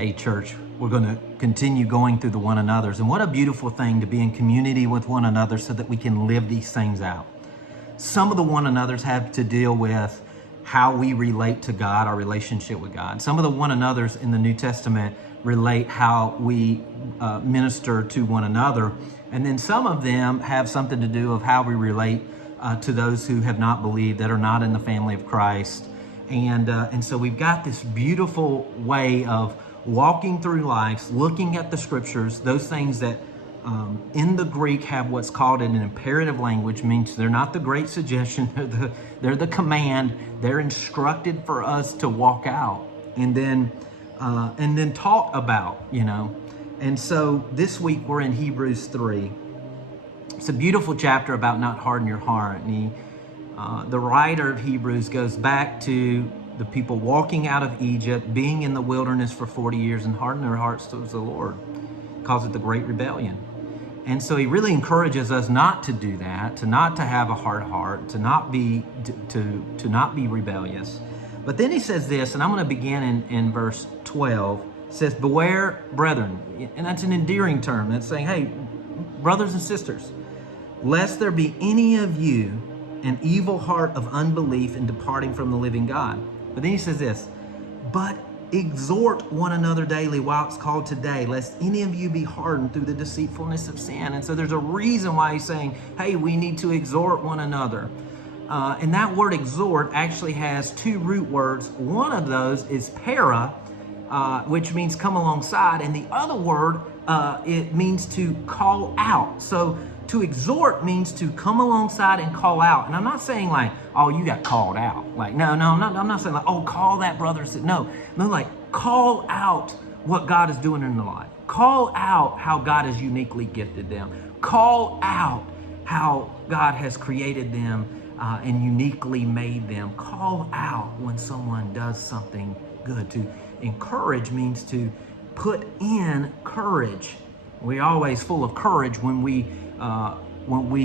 Hey, church, we're going to continue going through the one another's. And what a beautiful thing to be in community with one another so that we can live these things out. Some of the one another's have to deal with how we relate to God, our relationship with God. Some of the one another's in the New Testament relate how we minister to one another. And then some of them have something to do of how we relate to those who have not believed, that are not in the family of Christ. And so we've got this beautiful way of walking through life, looking at the scriptures, those things that in the Greek have what's called an imperative language, means they're not the great suggestion, they're the command. They're instructed for us to walk out and then taught about, And so this week we're in Hebrews 3. It's a beautiful chapter about not harden your heart. And the writer of Hebrews goes back to the people walking out of Egypt, being in the wilderness for 40 years and hardening their hearts towards the Lord. Calls it the Great Rebellion. And so he really encourages us not to do that, to not to have a hard heart, to not be rebellious. But then he says this, and I'm going to begin in verse 12. It says, beware, brethren. And that's an endearing term. That's saying, hey, brothers and sisters, lest there be any of you an evil heart of unbelief in departing from the living God. But then he says this, but exhort one another daily while it's called today, lest any of you be hardened through the deceitfulness of sin. And so there's a reason why he's saying, hey, we need to exhort one another. And that word exhort actually has two root words. One of those is para, which means come alongside. And the other word, it means to call out. So to exhort means to come alongside and call out. And I'm not saying like, oh, you got called out. Like, no, I'm not saying like, oh, call that brother. No, like call out what God is doing in their life. Call out how God has uniquely gifted them. Call out how God has created them and uniquely made them. Call out when someone does something good. To encourage means to put in courage. We're always full of courage when we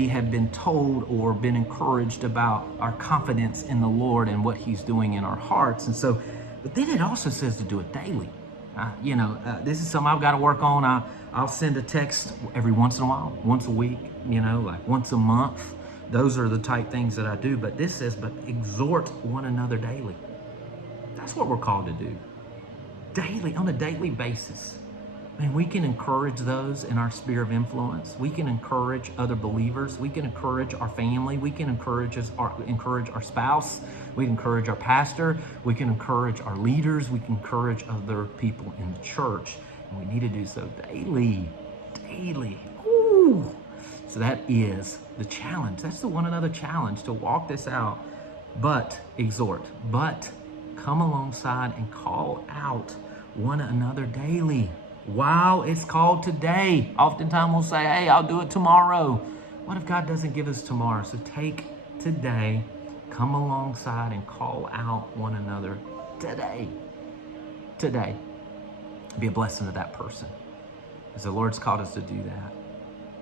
have been told or been encouraged about our confidence in the Lord and what He's doing in our hearts. And so, but then it also says to do it daily. This is something I've got to work on. I'll send a text every once in a while, once a week, like once a month. Those are the type things that I do. But this says, but exhort one another daily. That's what we're called to do. Daily, on a daily basis. Man, we can encourage those in our sphere of influence. We can encourage other believers. We can encourage our family. We can encourage our spouse. We can encourage our pastor. We can encourage our leaders. We can encourage other people in the church. And we need to do so daily. Ooh. So that is the challenge. That's the one another challenge, to walk this out. But exhort. But come alongside and call out one another daily. While it's called today. Oftentimes we'll say, hey, I'll do it tomorrow. What if God doesn't give us tomorrow? So take today, come alongside and call out one another today. Today. Be a blessing to that person, as the Lord's called us to do that.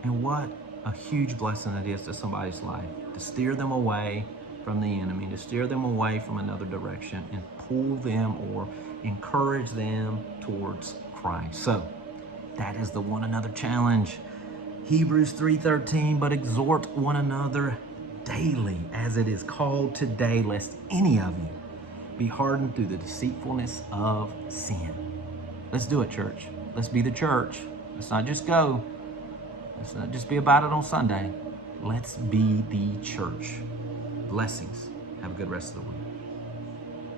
And what a huge blessing it is to somebody's life, to steer them away from the enemy, to steer them away from another direction and pull them or encourage them towards Christ. So that is the one another challenge. Hebrews 3:13, but exhort one another daily as it is called today, lest any of you be hardened through the deceitfulness of sin. Let's do it, church. Let's be the church. Let's not just go. Let's not just be about it on Sunday. Let's be the church. Blessings. Have a good rest of the week.